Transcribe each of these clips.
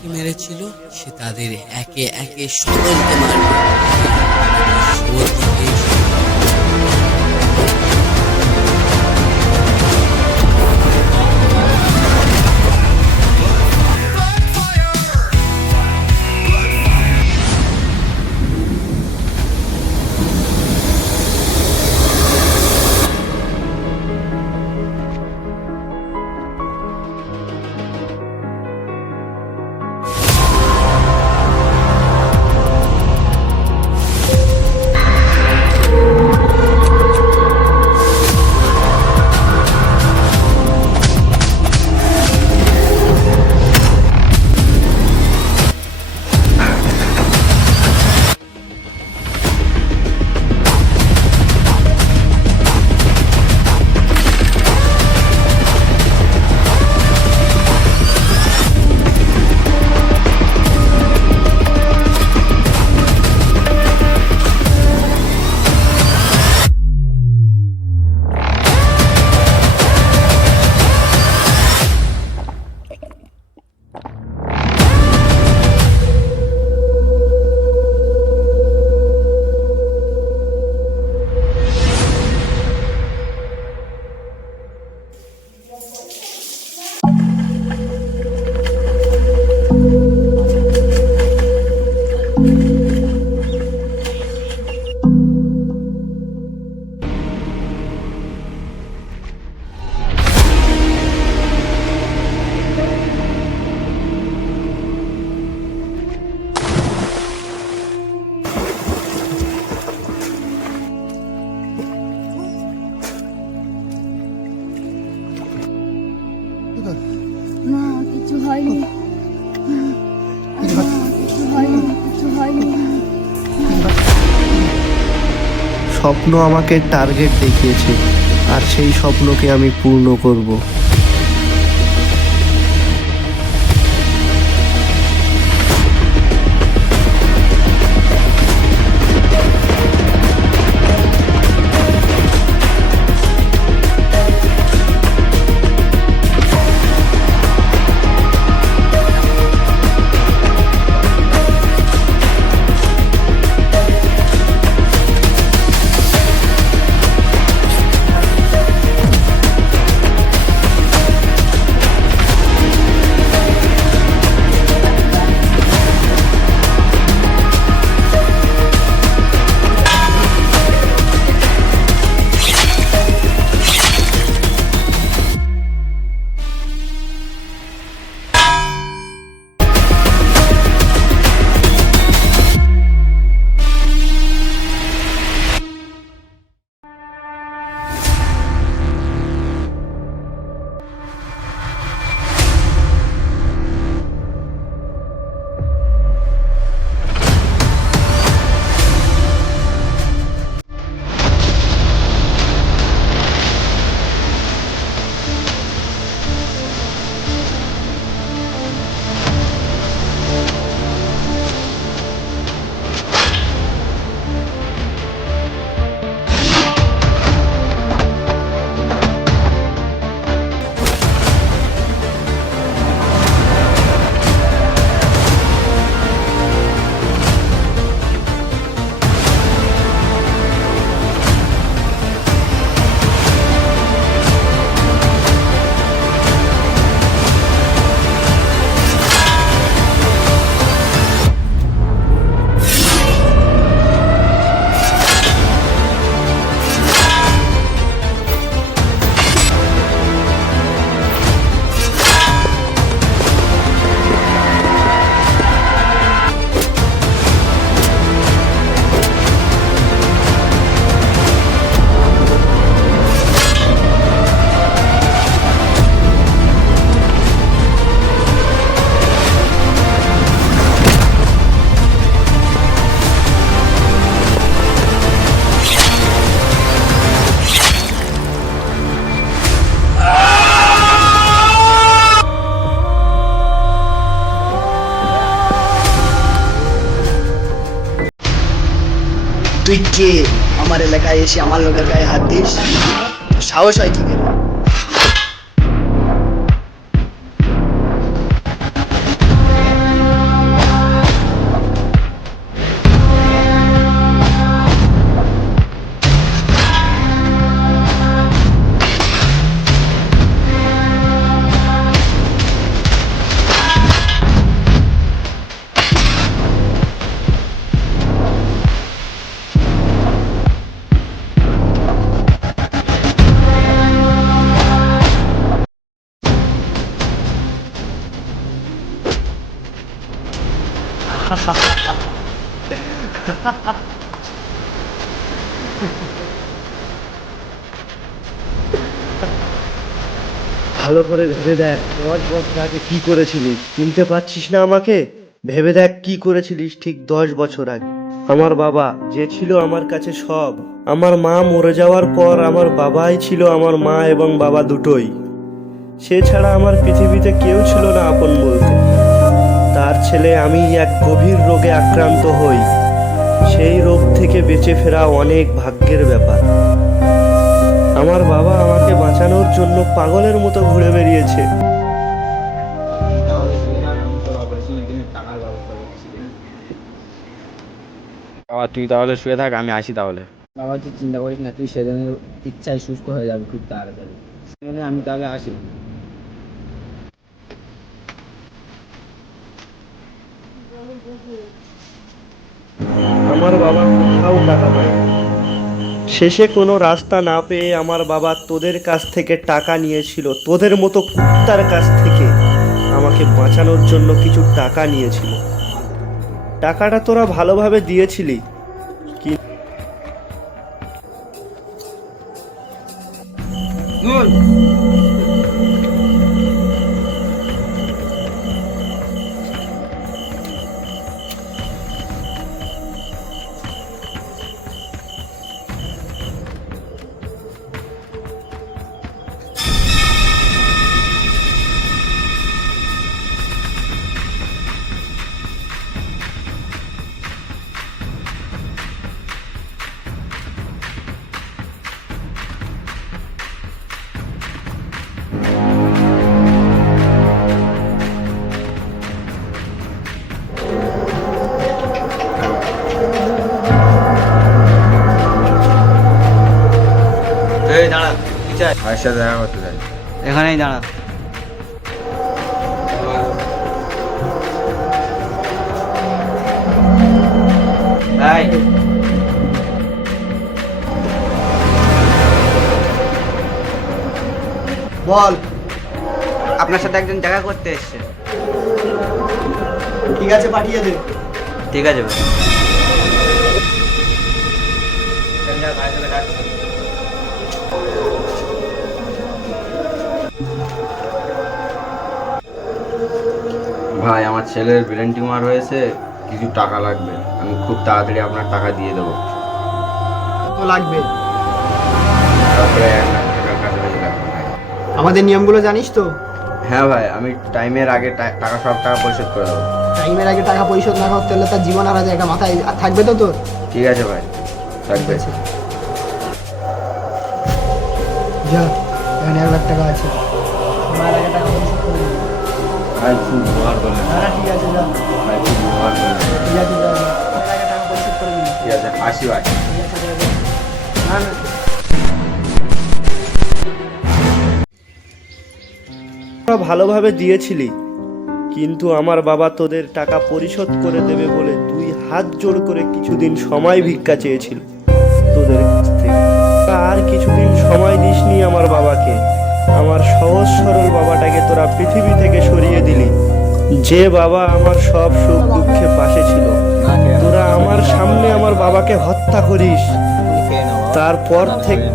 যাদেরকে মেরেছিল সে তাদের একে একে সকলকে মারবে। ওদিকে না, কিছু হয়নি। না, কিছু হয়নি, কিছু হয়নি। স্বপ্ন আমাকে টার্গেট দেখিয়েছে, আর সেই স্বপ্নকে আমি পূর্ণ করব। তুই কে? আমার এলাকায় এসে আমার লোকের গায়ে হাত দিস? সাহস হয় কি করে? ভালো করে ভেবে দেখ 10 বছর আগে কি করেছিলিস, চিনতে পারছিস না আমাকে? ভেবে দেখ কি করেছিলিস ঠিক 10 বছর আগে। আমার বাবা যে ছিল আমার কাছে সব, আমার মা মরে যাওয়ার পর আমার বাবাই ছিল আমার মা এবং বাবা দুটোই। সে ছাড়া আমার পৃথিবীতে কেউ ছিল না আপন বলতে। তার ছেলে আমি এক গভীর রোগে আক্রান্ত হই। সেই রোগ থেকে বেঁচে ফেরা অনেক ভাগ্যের ব্যাপার। আমার বাবা আমাকে বাঁচানোর জন্য পাগলের মতো ঘুরে বেরিয়েছে। বাবা তুই তাহলে শুয়ে থাক, আমি আসি তাহলে। বাবা তুই চিন্তা করিস না, তুই সেদিনের ইচ্ছায় সুস্থ হয়ে যাবে খুব তাড়াতাড়ি। আমি তাহলে আসি। আমার বাবা কোথাও টাকা পায় না। শেষে কোনো রাস্তা না পেয়ে আমার বাবা তোদের কাছ থেকে টাকা নিয়েছিল, তোদের মতো কুত্তার কাছ থেকে আমাকে বাঁচানোর জন্য কিছু টাকা নিয়েছিল। টাকাটা তোরা ভালোভাবে দিয়েছিলি, এই দাঁড়া, কি চাই? ভাইয়ের সাথে দেখা করতে চাই। এখানেই দাঁড়া। ভাই বল। আপনার সাথে একজন দেখা করতে এসছে। ঠিক আছে, পাঠিয়ে দে। ঠিক আছে ভাই। ভাই আমার ছেলের ব্রেন টিউমার হয়েছে, কিছু টাকা লাগবে। আমি খুব তাড়াতাড়ি আপনার টাকা দিয়ে দেবো। তো লাগবে। তারপরে 1 লাখ টাকার কাছাকাছি লাগবে ভাই। আমাদের নিয়মগুলো জানিস তো? হ্যাঁ ভাই, আমি টাইমের আগে টাকা সব টাকা পরিশোধ করে দেবো। টাইমের আগে টাকা পরিশোধ না করতে হলে তার জীবন হারা জায়গা মাথায় থাকবে তো তোর? ঠিক আছে ভাই, থাকবে। যা, এখানে 1 লাখ টাকা আছে। আমার আগে টাকা পরিশোধ করে দিবি। ভাই খুব ব্যবহার করলেন। ঠিক আছে, যা। ভাই খুব ব্যবহার করলেন। ঠিক আছে, যা। আমার আগে টাকা পরিশোধ করে দিবি। ঠিক আছে, আসি ভাই। না, না। তোরা ভালোভাবে দিয়েছিলি, কিন্তু আমার বাবা তোদের টাকা পরিশোধ করে দেবে বলে 2 হাত জোড় করে কিছুদিন সময় ভিক্ষা চেয়েছিল তোদের কাছ থেকে। আর কিছুদিন সময় দিসনি আমার বাবাকে। আমার সহজ সরল বাবাটাকে তোরা পৃথিবী থেকে সরিয়ে দিলি। যে বাবা আমার সব সুখ দুঃখে পাশে ছিল, তোরা আমার সামনে আমার বাবাকে হত্যা করিস। তারপর থেকে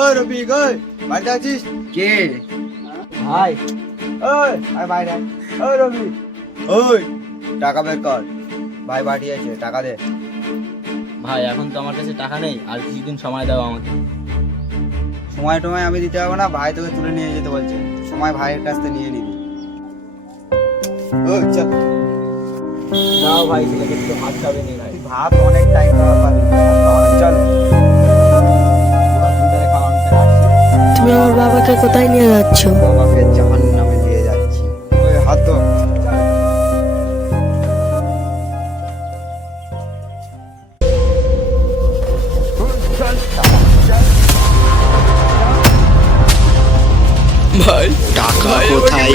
ওই রফিক, ওই বাড়িতে আছিস? কে ভাই? ওই আয় বাইরে আয়। ওই রফিক, ওই টাকা বের কর। ভাই পাঠিয়েছে, টাকা দে। ভাই এখন তো আমার কাছে টাকা নেই, আর কিছুদিন সময় দাও আমাকে। সময় টময় আমি দিতে পারবো না, ভাই তোকে তুলে নিয়ে যেতে বলছে। সময় ভাইয়ের কাছ থেকে নিয়ে নিবি। ওই চল। দাও ভাই, ছেলেকে তো ভাত খাবে নি ভাই। ভাত অনেক টাইম পাবি। চল। তুমি আমার বাবাকে কোথায় নিয়ে যাচ্ছ? বাবাকে জাহান্নামে দিয়ে যাচ্ছি। ওই হাত ধো। ভাই টাকা কোথায়?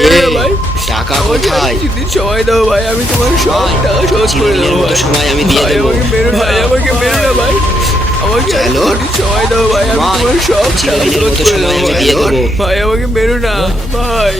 টাকা আমাকে আর ভাই। কিছুদিন সময় দাও ভাই, আমি তোমার সব ভাই, টাকা শোধ করে চিরদিনের দেবো মতো ভাই। সময় আমি দিয়ে ভাই, দেবো। আমাকে মেরো না, ভাই, আমাকে মেরো না ভাই, আমাকে আর চলো। কিছুদিন সময় দাও ভাই, আমি ভাই, তোমার সব টাকা চিরদিনের শোধ মতো করে সময় দেবো আমি ভাই। দিয়ে দেবো। ভাই, আমাকে মেরো না ভাই।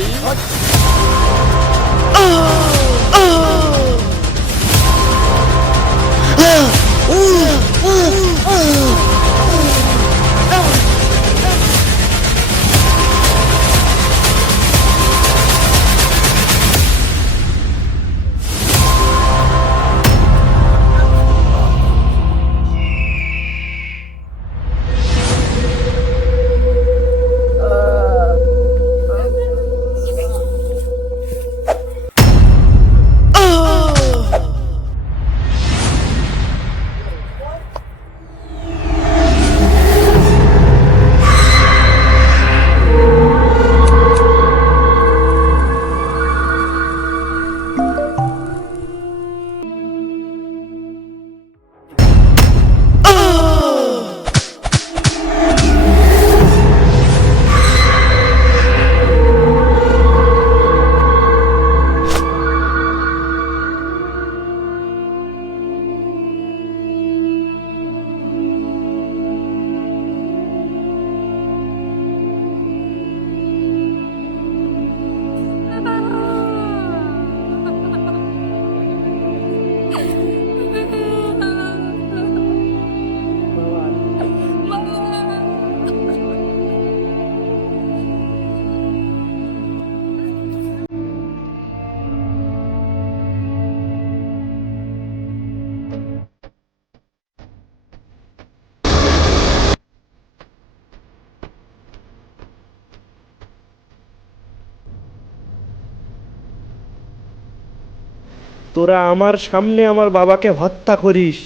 তোরা আমার সামনে আমার বাবাকে হত্যা করিস,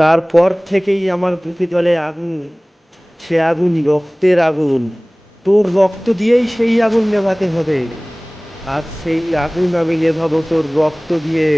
তারপর থেকেই আমার বুকে জ্বলে আগুন। সে আগুন রক্তের আগুন, তোর রক্ত দিয়েই সেই আগুন নেভাতে হবে। আর সেই আগুন আমি নেভাবো তোর রক্ত দিয়ে।